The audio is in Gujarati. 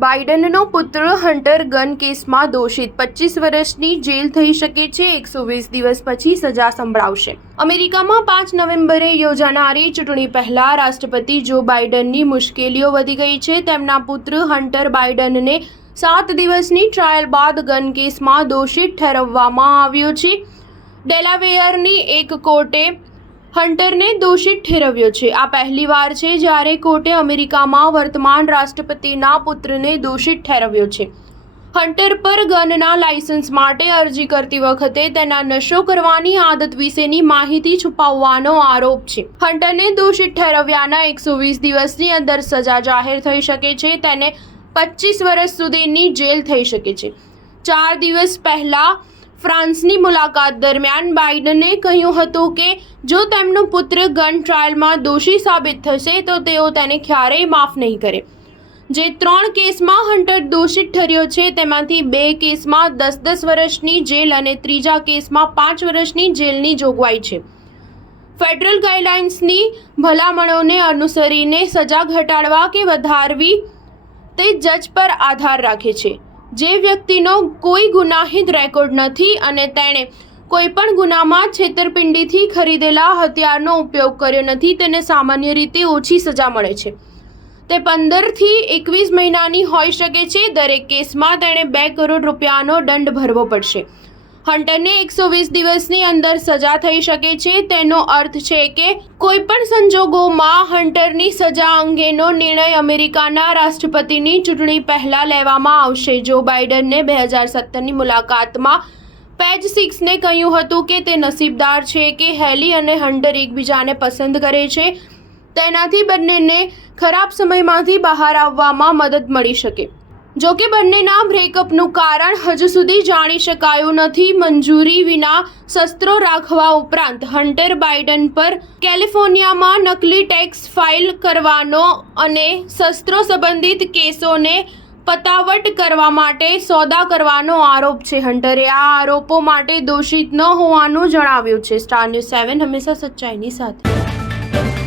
બાઇડનનો પુત્ર હન્ટર ગન કેસમાં દોષિત 25 વર્ષની જેલ થઈ શકે છે। 120 દિવસ પછી સજા સંભળાવશે। અમેરિકામાં 5 નવેમ્બરે યોજાનારી ચૂંટણી પહેલા રાષ્ટ્રપતિ જો બાઇડનની મુશ્કેલીઓ વધી ગઈ છે। તેમના પુત્ર હન્ટર બાઇડનને 7 દિવસની ટ્રાયલ બાદ ગન કેસમાં દોષિત ઠેરવવામાં આવ્યો છે। ડેલાવેયરની એક કોર્ટે હન્ટરને દોષિત ઠેરવ્યો છે। આ પહેલીવાર છે જ્યારે કોર્ટે અમેરિકામાં વર્તમાન રાષ્ટ્રપતિના પુત્રને દોષિત ઠેરવ્યો છે। હન્ટર પર ગનના લાયસન્સ માટે અરજી કરતી વખતે તેના નશો કરવાની આદત વિશેની માહિતી છુપાવવાનો આરોપ છે। હન્ટરને દોષિત ઠેરવ્યાના 120 દિવસની અંદર સજા જાહેર થઈ શકે છે। તેને 25 વર્ષ સુધીની જેલ થઈ શકે છે। 4 દિવસ પહેલા ફ્રાન્સની મુલાકાત દરમિયાન બાઇડને કહ્યું હતું કે જો તેમનો પુત્ર ગન ટ્રાયલમાં દોષી સાબિત થશે તો તેઓ તેને ક્યારેય માફ નહીં કરે। જે 3 કેસમાં હન્ટર દોષિત ઠર્યો છે તેમાંથી 2 કેસમાં 10-10 વર્ષની જેલ અને ત્રીજા કેસમાં 5 વર્ષની જેલની જોગવાઈ છે। ફેડરલ ગાઈડલાઇન્સની ભલામણોને અનુસરીને સજા ઘટાડવા કે વધારવી તે જજ પર આધાર રાખે છે। જે વ્યક્તિનો કોઈ ગુનાહિત રેકોર્ડ નથી અને તેણે કોઈપણ ગુનામાં છેતરપિંડીથી ખરીદેલા હથિયારનો ઉપયોગ કર્યો નથી તેને સામાન્ય રીતે ઓછી સજા મળે છે। તે 15 થી 21 મહિનાની હોઈ શકે છે। દરેક કેસમાં તેણે 2 કરોડ રૂપિયાનો દંડ ભરવો પડશે। હન્ટરને 120 દિવસની અંદર સજા થઈ શકે છે। તેનો અર્થ છે કે કોઈપણ સંજોગોમાં હન્ટરની સજા અંગેનો નિર્ણય અમેરિકાના રાષ્ટ્રપતિની ચૂંટણી પહેલા લેવામાં આવશે। જો બાઇડને 2017ની મુલાકાતમાં પેજ 6ને કહ્યું હતું કે તે નસીબદાર છે કે હેલી અને હન્ટર એકબીજાને પસંદ કરે છે। તેનાથી બંનેને ખરાબ સમયમાંથી બહાર આવવામાં મદદ મળી શકે। જો કે બંનેના બ્રેકઅપનું કારણ હજુ સુધી જાણી શકાયું નથી। મંજૂરી વિના શસ્ત્રો રાખવા ઉપરાંત હન્ટર બાઇડન પર કેલિફોર્નિયામાં નકલી ટેક્સ ફાઇલ કરવાનો અને શસ્ત્રો સંબંધિત કેસોને પતાવટ કરવા માટે સોદા કરવાનો આરોપ છે। હન્ટરે આ આરોપો માટે દોષિત ન હોવાનું જણાવ્યું છે। સ્ટાર ન્યૂઝ 7 હંમેશા સચ્ચાઈની સાથે।